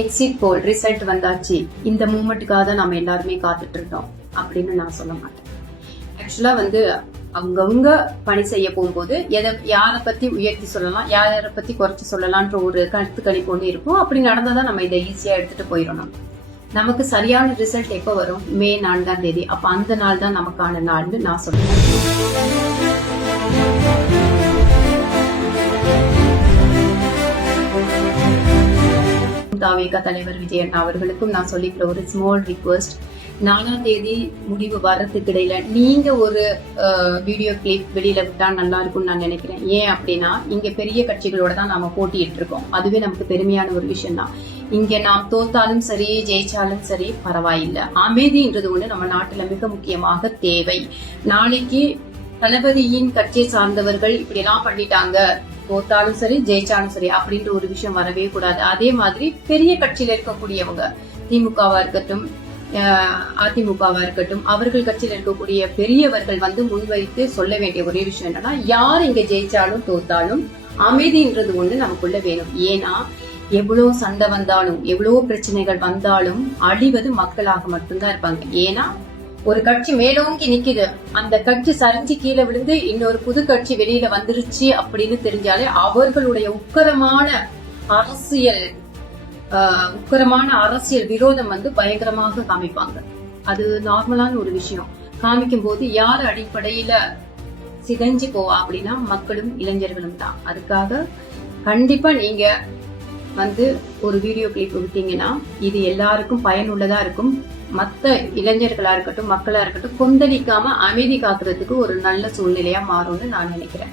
Exit போல் result வந்தாச்சு, இந்த மூமெண்ட்டுக்காக தான் நம்ம எல்லாருமே காத்துட்டு இருந்தோம் அப்படின்னு நான் சொல்ல மாட்டேன். ஆக்சுவலா அவங்கவுங்க பணி செய்ய போகும்போது யாரை பத்தி உயர்த்தி சொல்லலாம், யாரை பத்தி குறைச்சி சொல்லலாம்ன்ற ஒரு கருத்து கணிப்பு ஒன்று இருக்கும். அப்படி நடந்தாதான் நம்ம இதை ஈஸியா எடுத்துட்டு போயிடணும். நமக்கு சரியான ரிசல்ட் எப்ப வரும்? மே 4ஆம் தேதி. அப்ப அந்த நாள் தான் நமக்கான நாள்னு நான் சொல்றேன். தாவேகா தலைவர் விஜயன் அவர்களுக்கும் நான் சொல்லிக்கிற ஒரு ஸ்மால் ரிக்வெஸ்ட், 4ஆம் தேதி முடிவு வர்றதுக்கு இடையில நீங்க ஒரு வீடியோ கிளிப் வெளியில விட்டா நல்லா இருக்கும்னு நான் நினைக்கிறேன். ஏன் அப்படின்னா, இங்க பெரிய கட்சிகளோட தான் நாம போட்டிட்டு இருக்கோம். அதுவே நமக்கு பெருமையான ஒரு விஷயம் தான். இங்க நாம் தோத்தாலும் சரி ஜெயிச்சாலும் சரி பரவாயில்லை. அமைதின்றது ஒண்ணு நம்ம நாட்டுல மிக முக்கியமாக தேவை. நாளைக்கு தளபதியின் கட்சியை சார்ந்தவர்கள் இப்படி எல்லாம் பண்ணிட்டாங்க, தோத்தாலும் சரி ஜெயிச்சாலும் சரி அப்படின்ற ஒரு விஷயம் வரவே கூடாது. அதே மாதிரி பெரிய கட்சியில இருக்கக்கூடியவங்க, திமுகவா இருக்கட்டும் அதிமுகவா இருக்கட்டும், அவர்கள் கட்சியில் இருக்கக்கூடிய பெரியவர்கள் முன்வைத்து சொல்ல வேண்டிய ஒரே விஷயம் என்னன்னா, யார் இங்க ஜெயிச்சாலும் தோத்தாலும் அமைதின்றது ஒண்ணு நமக்குள்ள வேணும். ஏன்னா எவ்வளவு சண்டை வந்தாலும் எவ்வளவு பிரச்சனைகள் வந்தாலும் அழிவது மக்களாக மட்டும்தான் இருப்பாங்க. ஏன்னா ஒரு கட்சி மேலோங்கி நிக்குது, அந்த கட்சி சரிஞ்சு கீழே விழுந்து இன்னொரு புது கட்சி வெளியில வந்துருச்சு அப்படின்னு தெரிஞ்சாலே அவர்களுடைய உக்கரமான அரசியல் விரோதம் பயங்கரமாக காமிப்பாங்க. அது நார்மலான ஒரு விஷயம். காமிக்கும் போது யார் அடிப்படையில சிதைஞ்சு போவா அப்படின்னா மக்களும் இளைஞர்களும் தான். அதுக்காக கண்டிப்பா நீங்க ஒரு வீடியோ கிளிப் விட்டீங்கன்னா இது எல்லாருக்கும் பயனுள்ளதா இருக்கும். மத்த இளைஞர்களா இருக்கட்டும் மக்களா இருக்கட்டும் கொந்தளிக்காம அமைதி காக்குறதுக்கு ஒரு நல்ல சூழ்நிலையா மாறும்னு நான் நினைக்கிறேன்.